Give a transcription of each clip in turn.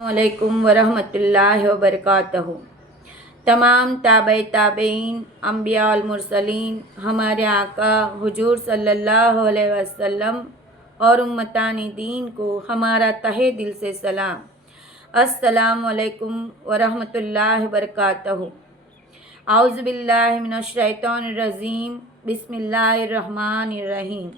वालेकुम वरहमतुल्लाहि वबरकातहू। तमाम ताबईन अम्बिया और मुरसलीन हमारे आका हुजूर सल्लल्लाहु अलैहि वसल्लम और उम्मतानी दीन को हमारा तहे दिल से सलाम। अस्सलाम वालेकुम वरहमतुल्लाहि वबरकातहू। औज़ु बिल्लाहि मिनश शैतानिर रजीम। बिस्मिल्लाहिर रहमानिर रहीम।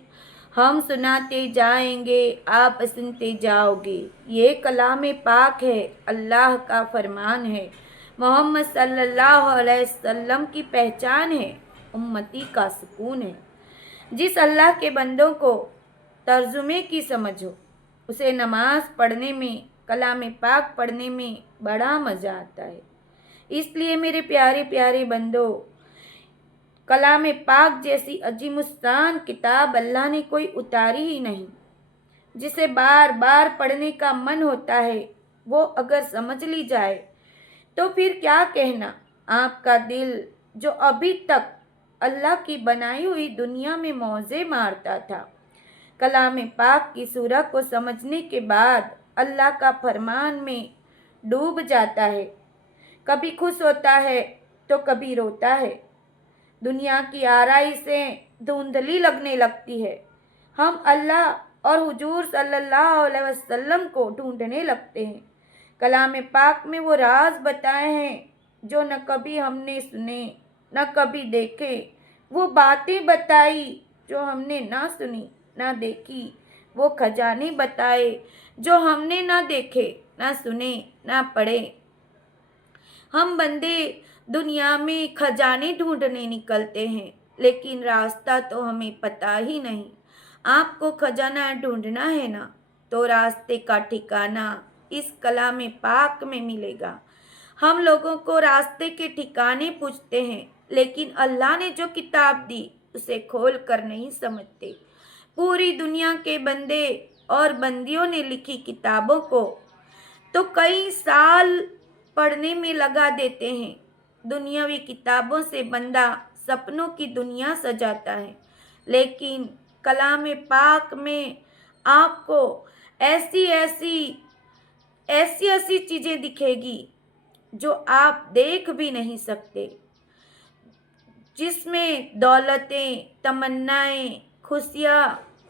हम सुनाते जाएंगे, आप सुनते जाओगे। ये कलाम पाक है, अल्लाह का फरमान है, मोहम्मद सल्लल्लाहु अलैहि वसल्लम की पहचान है, उम्मती का सुकून है। जिस अल्लाह के बंदों को तर्जुमे की समझ हो, उसे नमाज पढ़ने में, कलाम पाक पढ़ने में बड़ा मज़ा आता है। इसलिए मेरे प्यारे प्यारे बंदो, कलाम पाक जैसी अजीमुस्तान किताब अल्लाह ने कोई उतारी ही नहीं। जिसे बार बार पढ़ने का मन होता है, वो अगर समझ ली जाए तो फिर क्या कहना। आपका दिल जो अभी तक अल्लाह की बनाई हुई दुनिया में मौजे मारता था, कलाम पाक की सूरह को समझने के बाद अल्लाह का फरमान में डूब जाता है। कभी खुश होता है तो कभी रोता है। दुनिया की आराई से धुंधली लगने लगती है। हम अल्लाह और हुजूर सल्लल्लाहु अलैहि वसल्लम को ढूंढने लगते हैं। कलाम पाक में वो राज बताए हैं जो न कभी हमने सुने न कभी देखे। वो बातें बताई जो हमने ना सुनी ना देखी। वो खजाने बताए जो हमने ना देखे ना सुने ना पढ़े। हम बंदे दुनिया में खजाने ढूंढने निकलते हैं, लेकिन रास्ता तो हमें पता ही नहीं। आपको खजाना ढूंढना है ना, तो रास्ते का ठिकाना इस कलाम पाक में मिलेगा। हम लोगों को रास्ते के ठिकाने पूछते हैं, लेकिन अल्लाह ने जो किताब दी उसे खोल कर नहीं समझते। पूरी दुनिया के बंदे और बंदियों ने लिखी किताबों को तो कई साल पढ़ने में लगा देते हैं। दुनियावी किताबों से बंदा सपनों की दुनिया सजाता है, लेकिन कलाम पाक में आपको ऐसी ऐसी ऐसी ऐसी चीज़ें दिखेगी जो आप देख भी नहीं सकते, जिसमें दौलतें, तमन्नाएं, खुशियाँ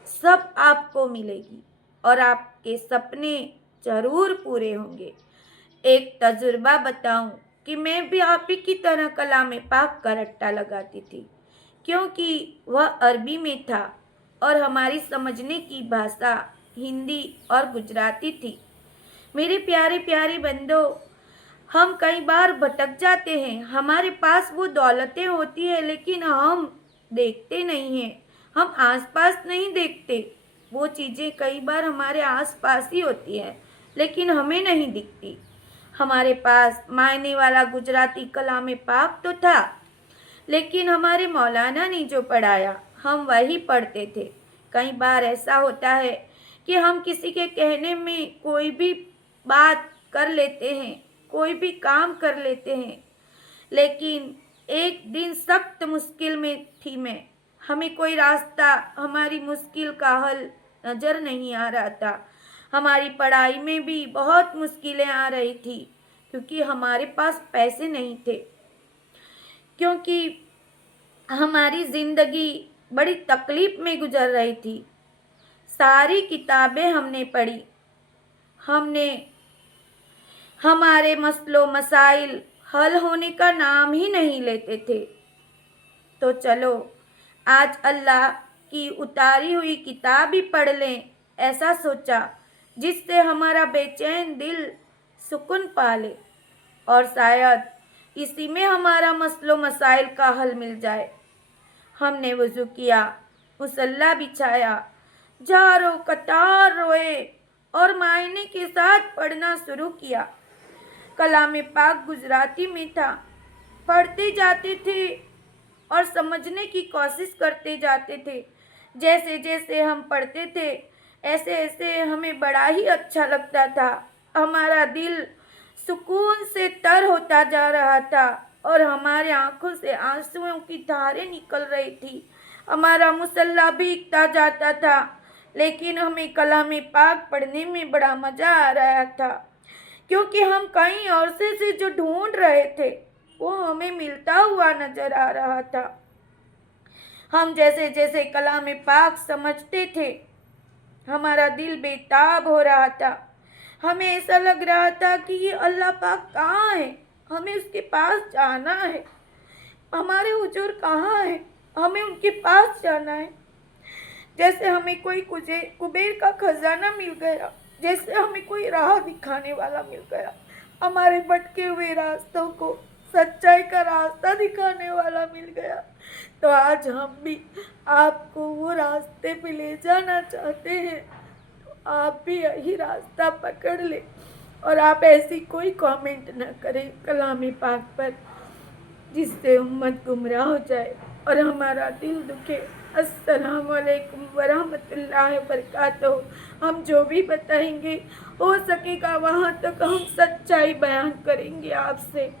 सब आपको मिलेगी और आपके सपने जरूर पूरे होंगे। एक तजुर्बा बताऊं कि मैं भी आप ही की तरह कलाम पाक का रट्टा लगाती थी, क्योंकि वह अरबी में था और हमारी समझने की भाषा हिंदी और गुजराती थी। मेरे प्यारे प्यारे बंदो, हम कई बार भटक जाते हैं। हमारे पास वो दौलतें होती है, लेकिन हम देखते नहीं हैं। हम आसपास नहीं देखते। वो चीज़ें कई बार हमारे आसपास ही होती है, लेकिन हमें नहीं दिखती। हमारे पास मायने वाला गुजराती कलाम पाक तो था, लेकिन हमारे मौलाना ने जो पढ़ाया हम वही पढ़ते थे। कई बार ऐसा होता है कि हम किसी के कहने में कोई भी बात कर लेते हैं, कोई भी काम कर लेते हैं, लेकिन एक दिन सख्त मुश्किल में थी मैं। हमें कोई रास्ता, हमारी मुश्किल का हल नज़र नहीं आ रहा था। हमारी पढ़ाई में भी बहुत मुश्किलें आ रही थी, क्योंकि हमारे पास पैसे नहीं थे, क्योंकि हमारी ज़िंदगी बड़ी तकलीफ़ में गुजर रही थी। सारी किताबें हमने पढ़ी, हमने हमारे मसलो मसाइल हल होने का नाम ही नहीं लेते थे। तो चलो आज अल्लाह की उतारी हुई किताब ही पढ़ लें, ऐसा सोचा, जिससे हमारा बेचैन दिल सुकून पा ले और शायद इसी में हमारा मसलो मसाइल का हल मिल जाए। हमने वज़ू किया, मुसल्ला बिछाया, जारो कतार रोए और मायने के साथ पढ़ना शुरू किया। कलाम पाक गुजराती में था। पढ़ते जाते थे और समझने की कोशिश करते जाते थे। जैसे जैसे हम पढ़ते थे, ऐसे ऐसे हमें बड़ा ही अच्छा लगता था। हमारा दिल सुकून से तर होता जा रहा था और हमारे आंखों से आंसुओं की धारें निकल रही थी। हमारा मुसल्ला भीगता जाता था, लेकिन हमें कलाम पाक पढ़ने में बड़ा मज़ा आ रहा था। क्योंकि हम कहीं और से जो ढूंढ रहे थे वो हमें मिलता हुआ नजर आ रहा था। हम जैसे जैसे कलाम पाक समझते थे हमारा दिल बेताब हो रहा था। हमें ऐसा लग रहा था कि ये अल्लाह पाक कहाँ है, हमें उसके पास जाना है। हमारे हुजूर कहाँ है, हमें उनके पास जाना है। जैसे हमें कोई कुबेर का खजाना मिल गया, जैसे हमें कोई राह दिखाने वाला मिल गया, हमारे भटके हुए रास्तों को सच्चाई का रास्ता दिखाने वाला मिल गया। तो आज हम भी आपको वो रास्ते पे ले जाना चाहते हैं। तो आप भी यही रास्ता पकड़ ले और आप ऐसी कोई कमेंट न करें कलाम पाक पर जिससे उम्मत गुमराह हो जाए और हमारा दिल दुखे। अस्सलाम वालेकुम वरहमतुल्लाहि वबरकातुहू। हम जो भी बताएंगे हो सकेगा वहाँ तक हम सच्चाई बयान करेंगे आपसे।